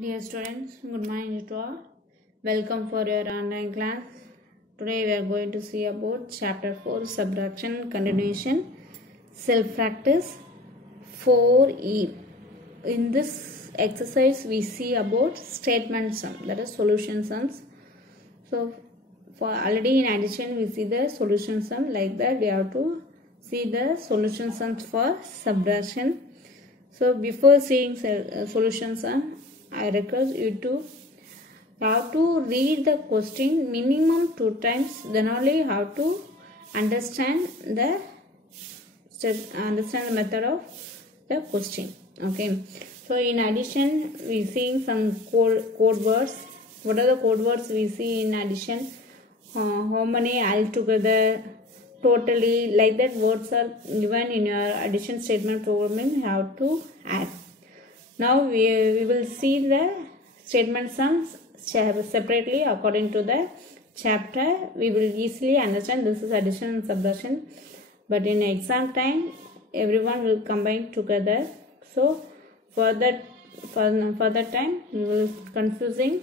Dear students, good morning to all. Welcome for your online class. Today we are going to see about chapter 4 subtraction continuation self practice 4E. In this exercise we see about statement sum, that is solution sums. So for already in addition we see the solution sum, like that we have to see the solution sums for subtraction. So before seeing solution sum, I request you to have to read the question minimum 2 times, then only have to understand the method of the question. Okay. So in addition we see some code words. What are the code words we see in addition? How many altogether, totally, like that words are given in your addition statement programming. You have to add. Now we will see the statement sums separately according to the chapter. We will easily understand this is addition and subtraction, but in exam time everyone will combine together. So for that time we will confusing.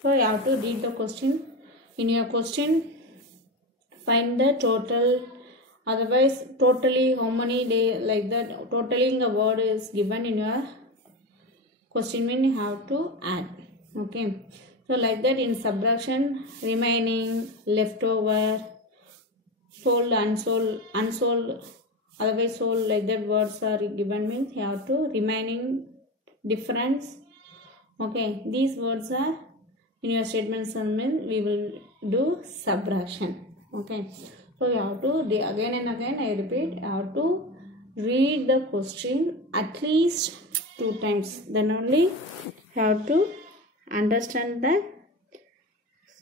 So you have to read the question. In your question, find the total. Otherwise, totally how many days, like that, totaling a word is given in your question, mean you have to add. Okay. So like that in subtraction, remaining, leftover, sold, unsold, otherwise sold, like that words are given, means you have to remaining, difference. Okay. These words are in your statement sum, means we will do subtraction. Okay. So you have to, again and again I repeat, you have to read the question at least 2 times. Then only you have to understand the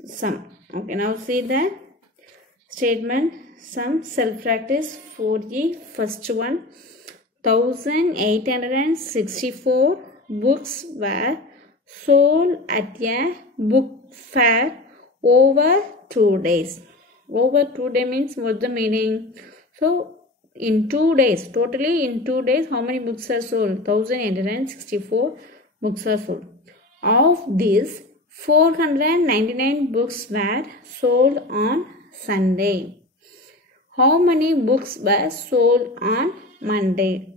sum. Okay. Now see the statement sum self practice 4E. First one, 1864 books were sold at a book fair over 2 days. Over 2 days means what's the meaning? So in 2 days, totally in 2 days, how many books are sold? 1864 books are sold. Of these, 499 books were sold on Sunday. How many books were sold on Monday?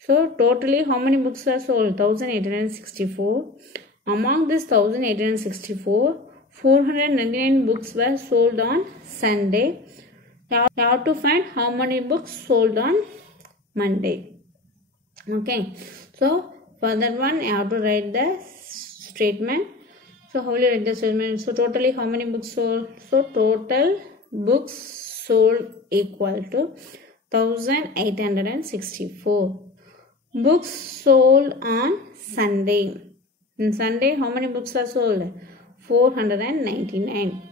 So totally how many books are sold? 1864. Among this 1864, 499 books were sold on Sunday. You have to find how many books sold on Monday. Okay. So for that one you have to write the statement. So how will you write the statement? So totally how many books sold? So total books sold equal to 1864. Books sold on Sunday. In Sunday, how many books are sold? 499.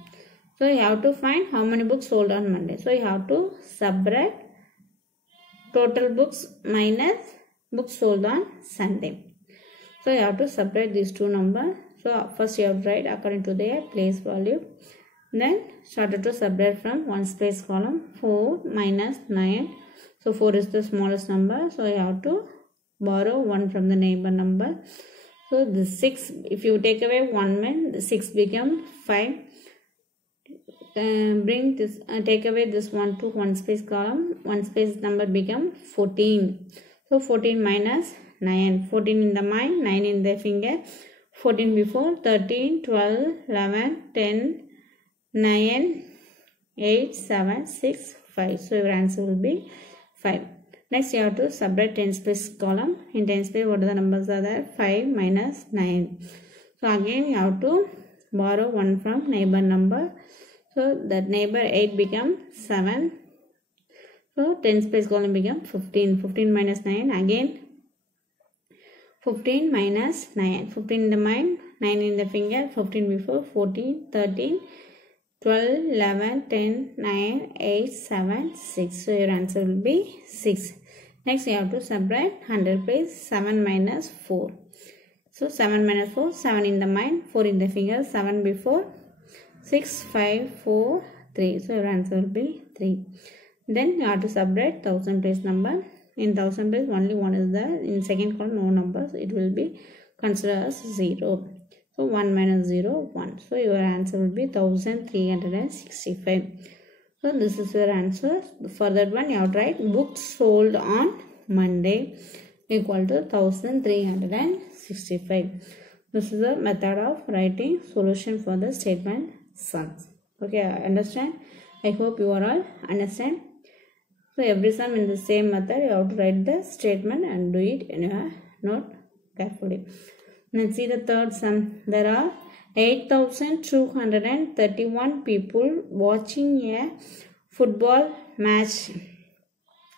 So you have to find how many books sold on Monday. So you have to subtract total books minus books sold on Sunday. So you have to subtract these two numbers. So first you have to write according to their place value. Then started to subtract from ones place column. 4 minus 9. So 4 is the smallest number. So you have to borrow 1 from the neighbor number. So the 6, if you take away 1 means the 6 become 5. Bring this, take away this 1 to one space column. One space number become 14. So 14 minus 9. 14 in the mind, 9 in the finger. 14 before, 13, 12, 11, 10, 9, 8, 7, 6, 5. So your answer will be 5. Next you have to subtract 10 space column. In 10 space what are the numbers are there? 5 minus 9. So again you have to borrow 1 from neighbor number. So that neighbor 8 become 7. So 10 space column become 15. 15 minus 9. Again 15 minus 9. 15 in the mind, 9 in the finger. 15 before, 14, 13, 12, 11, 10, 9, 8, 7, 6. So your answer will be 6. Next you have to subtract 100 place 7 minus 4. So 7 minus 4, 7 in the mind, 4 in the finger, 7 before, 6, 5, 4, 3. So your answer will be 3. Then you have to subtract 1000 place number. In 1000 place only 1 is there. In second column no numbers. It will be consider as 0. So 1 minus 0, 1. So your answer will be 1365. So this is your answer. For that one you have to write books sold on Monday equal to 1365. This is the method of writing solution for the statement sums. Okay, I understand. I hope you are all understand. So every sum in the same method you have to write the statement and do it in your note carefully. Let's see the third sum. There are 8,231 people watching a football match.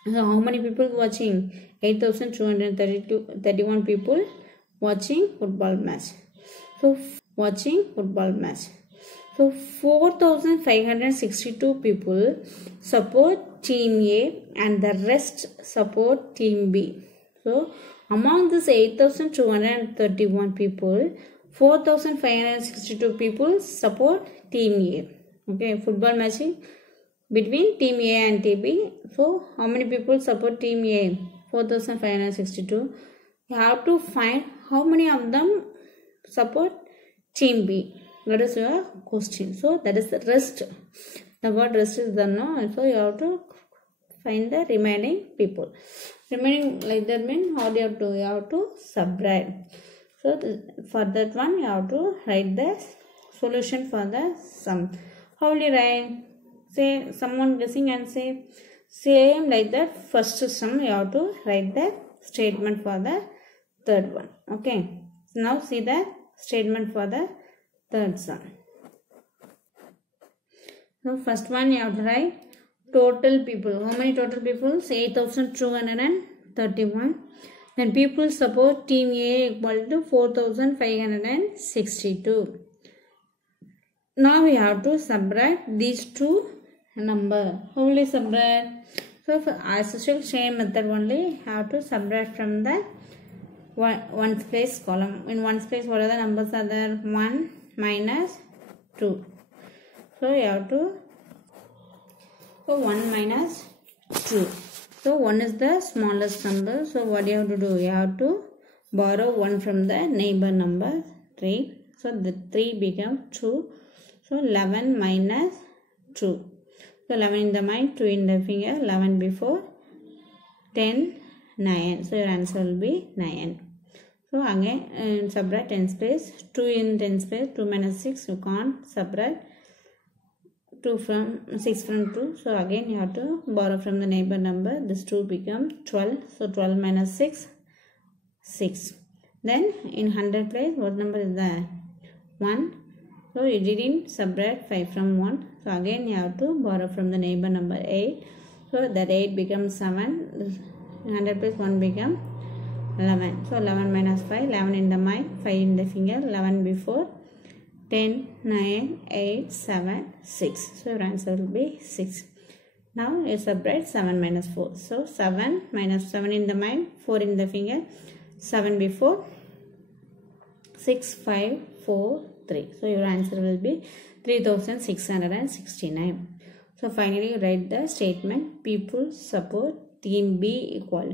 So how many people watching? 8,231 people watching football match. So watching football match. So 4,562 people support team A and the rest support team B. So among this 8,231 people, 4,562 people support team A. Okay, football matching between team A and team B. So how many people support team A? 4,562. You have to find how many of them support team B. That is your question. So that is the rest. The word rest is the no. So you have to find the remaining people. Remaining like that means how do you have to? You have to subtract. So for that one you have to write the solution for the sum. How will you write? Say someone guessing and say same like that first sum you have to write the statement for the third one. Okay. Now see the statement for the third sum. So first one you have to write total people. How many total people? 8,231. Then people support team A equal to 4,562. Now we have to subtract these two numbers. How will you subtract? So for as usual same method only have to subtract from the ones place column. In ones place what are the numbers are there? 1 minus 2. So you have to 1 minus 2. So 1 is the smallest number. So what you have to do? You have to borrow 1 from the neighbor number 3. So the 3 become 2. So 11 minus 2. So 11 in the mind, 2 in the finger, 11 before, 10, 9. So your answer will be 9. So again subtract 10 space, 2 in 10 space, 2 minus 6, you can't subtract 6 from 2. So again you have to borrow from the neighbor number. This 2 becomes 12. So 12 minus 6, 6. Then in 100 place what number is there? 1. So you didn't subtract 5 from 1. So again you have to borrow from the neighbor number 8. So that 8 becomes 7. 100 place 1 becomes 11. So 11 minus 5. 11 in the mind. 5 in the finger. 11 before. 10, 9, 8, 7, 6. So your answer will be 6. Now you subtract 7 minus 4. So 7 minus 7 in the mind. 4 in the finger. 7 before. 6, 5, 4, 3. So your answer will be 3,669. So finally write the statement people support team B equal